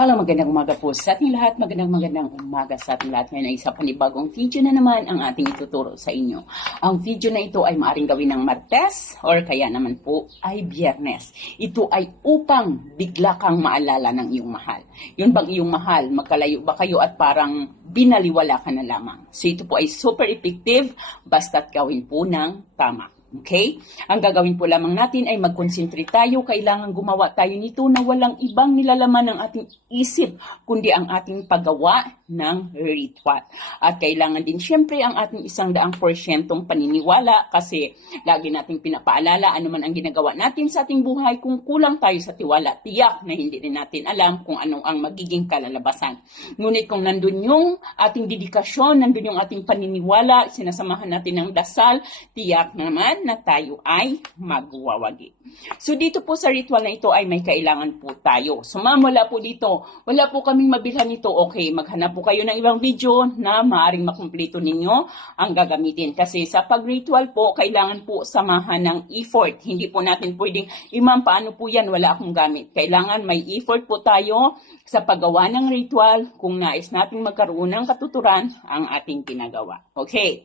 Hello, magandang umaga po sa ating lahat. Magandang magandang umaga sa ating lahat. Ngayon ay isa panibagong video na naman ang ating ituturo sa inyo. Ang video na ito ay maaaring gawin ng Martes or kaya naman po ay Biyernes. Ito ay upang bigla kang maalala ng iyong mahal. Yun bang iyong mahal? Magkalayo ba kayo at parang binaliwala ka na lamang? So ito po ay super effective basta't gawin po ng tama. Okay? Ang gagawin po lamang natin ay mag-concentrate tayo. Kailangan gumawa tayo nito na walang ibang nilalaman ng ating isip, kundi ang ating paggawa ng ritual. At kailangan din siyempre ang ating isang daang porsyentong paniniwala kasi lagi nating pinapaalala ano man ang ginagawa natin sa ating buhay kung kulang tayo sa tiwala, tiyak na hindi din natin alam kung anong ang magiging kalalabasan. Ngunit kung nandun yung ating dedikasyon, nandun yung ating paniniwala, sinasamahan natin ng dasal, tiyak naman na tayo ay magwawagi. So dito po sa ritual na ito ay may kailangan po tayo. Sumamula po dito, wala po kaming mabilhan nito, okay, maghanap po kayo ng ibang video na maaring makumpleto ninyo ang gagamitin. Kasi sa pag-ritual po, kailangan po samahan ng effort. Hindi po natin pwedeng, Imam, eh, paano po yan? Wala akong gamit. Kailangan may effort po tayo sa paggawa ng ritual kung nais nating magkaroon ng katuturan ang ating ginagawa. Okay.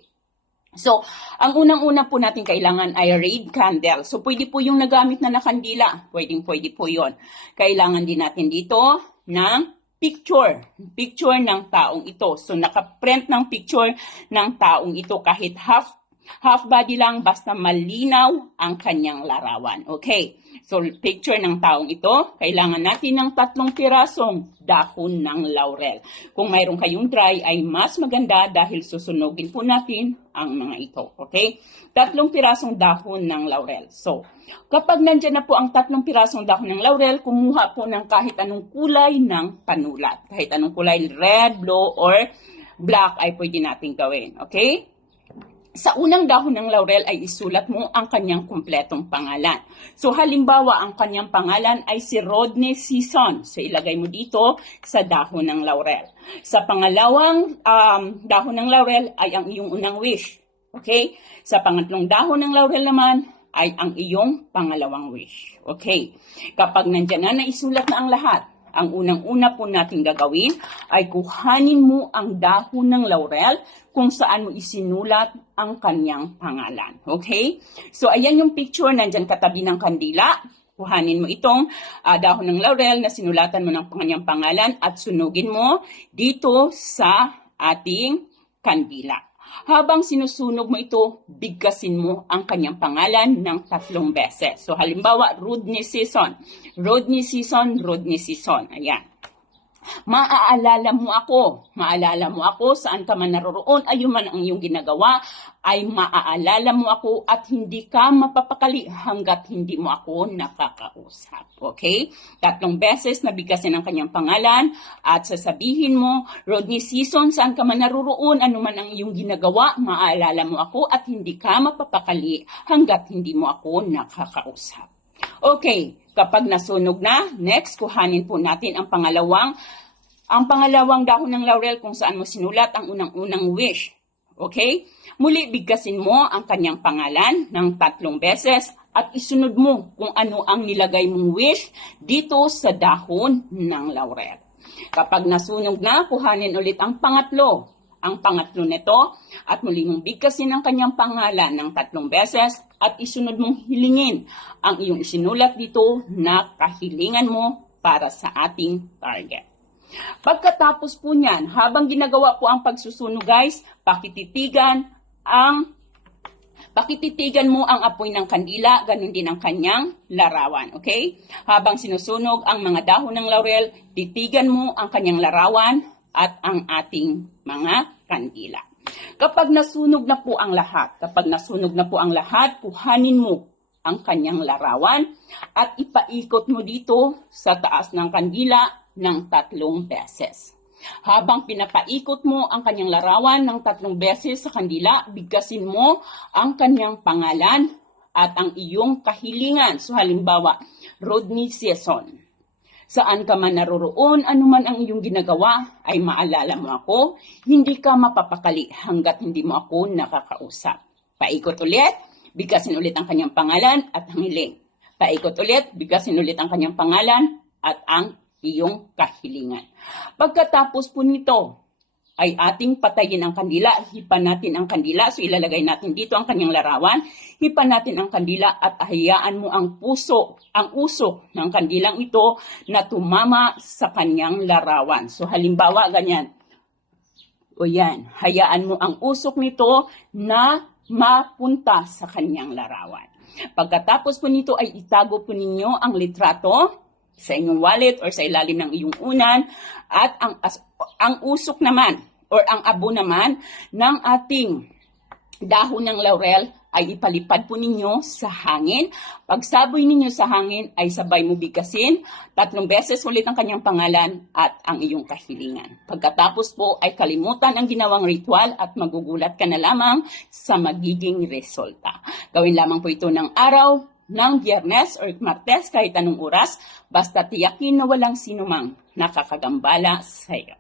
So, ang unang-una po natin kailangan ay raid candle. So, pwede po yung nagamit na nakandila. Pwedeng-pwede po yon. Kailangan din natin dito ng picture, picture ng taong ito. So nakaprint ng picture ng taong ito kahit half Half body lang basta malinaw ang kanyang larawan. Okay, so picture ng taong ito, kailangan natin ng tatlong pirasong dahon ng laurel. Kung mayroon kayong dry ay mas maganda dahil susunogin po natin ang mga ito. Okay, tatlong pirasong dahon ng laurel. So, kapag nandyan na po ang tatlong pirasong dahon ng laurel, kumuha po ng kahit anong kulay ng panulat. Kahit anong kulay, red, blue, or black ay pwede natin gawin. Okay? sa unang dahon ng laurel ay isulat mo ang kanyang kumpletong pangalan. So halimbawa, ang kanyang pangalan ay si Rodney Season. So ilagay mo dito sa dahon ng laurel. Sa pangalawang um, dahon ng laurel ay ang iyong unang wish. Okay? Sa pangatlong dahon ng laurel naman ay ang iyong pangalawang wish. Okay? Kapag nandyan na naisulat na ang lahat, ang unang-una po natin gagawin ay kuhanin mo ang dahon ng laurel kung saan mo isinulat ang kanyang pangalan. Okay? So, ayan yung picture. Nandyan katabi ng kandila. Kuhanin mo itong uh, dahon ng laurel na sinulatan mo ng kanyang pangalan at sunugin mo dito sa ating kandila. Habang sinusunog mo ito, bigkasin mo ang kanyang pangalan ng tatlong beses. So halimbawa, Rodney Season. Rodney Season, Rodney Season. Ayan. Maaalala mo ako. Maaalala mo ako saan ka man naroroon, ayuman ang iyong ginagawa, ay maaalala mo ako at hindi ka mapapakali hanggat hindi mo ako nakakausap. Okay? Tatlong beses na bigkasin ang kanyang pangalan at sasabihin mo, Rodney Season, saan ka man naroroon, anuman ang iyong ginagawa, maaalala mo ako at hindi ka mapapakali hanggat hindi mo ako nakakausap. Okay, kapag nasunog na, next, kuhanin po natin ang pangalawang, ang pangalawang dahon ng laurel kung saan mo sinulat ang unang-unang wish. Okay? Muli bigkasin mo ang kanyang pangalan ng tatlong beses at isunod mo kung ano ang nilagay mong wish dito sa dahon ng laurel. Kapag nasunog na, kuhanin ulit ang pangatlo ang pangatlo nito at muli mong bigkasin ang kanyang pangalan ng tatlong beses at isunod mong hilingin ang iyong isinulat dito na kahilingan mo para sa ating target. Pagkatapos po niyan, habang ginagawa po ang pagsusunog guys, pakititigan ang Pakititigan mo ang apoy ng kandila, ganun din ang kanyang larawan, okay? Habang sinusunog ang mga dahon ng laurel, titigan mo ang kanyang larawan at ang ating mga kandila. Kapag nasunog na po ang lahat, kapag nasunog na po ang lahat, kuhanin mo ang kanyang larawan at ipaikot mo dito sa taas ng kandila ng tatlong beses. Habang pinapaikot mo ang kanyang larawan ng tatlong beses sa kandila, bigkasin mo ang kanyang pangalan at ang iyong kahilingan. So halimbawa, Rodney Sison. Saan ka man naroroon, anuman ang iyong ginagawa, ay maalala mo ako. Hindi ka mapapakali hanggat hindi mo ako nakakausap. Paikot ulit, bigkasin ulit ang kanyang pangalan at ang hiling. Paikot ulit, bigkasin ulit ang kanyang pangalan at ang iyong kahilingan. Pagkatapos po nito, ay ating patayin ang kandila, hipan natin ang kandila, so ilalagay natin dito ang kanyang larawan, hipan natin ang kandila at ahayaan mo ang puso, ang usok ng kandilang ito na tumama sa kanyang larawan. So halimbawa, ganyan. O yan, hayaan mo ang usok nito na mapunta sa kanyang larawan. Pagkatapos po nito ay itago po ninyo ang litrato sa inyong wallet or sa ilalim ng iyong unan at ang as, ang usok naman or ang abo naman ng ating dahon ng laurel ay ipalipad po ninyo sa hangin. Pagsaboy ninyo sa hangin ay sabay mo bigkasin. Tatlong beses ulit ang kanyang pangalan at ang iyong kahilingan. Pagkatapos po ay kalimutan ang ginawang ritual at magugulat ka na lamang sa magiging resulta. Gawin lamang po ito ng araw, ng biyernes or martes kahit anong oras, basta tiyakin na walang sinumang nakakagambala sa iyo.